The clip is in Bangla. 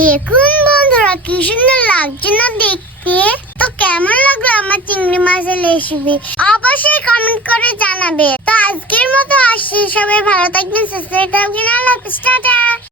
দেখুন বন্ধুরা, কি সুন্দর লাগছে না দেখতে। তো কেমন লাগলো আমার চিংড়ি মাছের রেসিপি অবশ্যই কমেন্ট করে জানাবে। তো আজকের মতো আসছি, সবাই ভালো থাকবেন, সুস্থ থাকবেন। আল্লাহ হাফেজ, টাটা।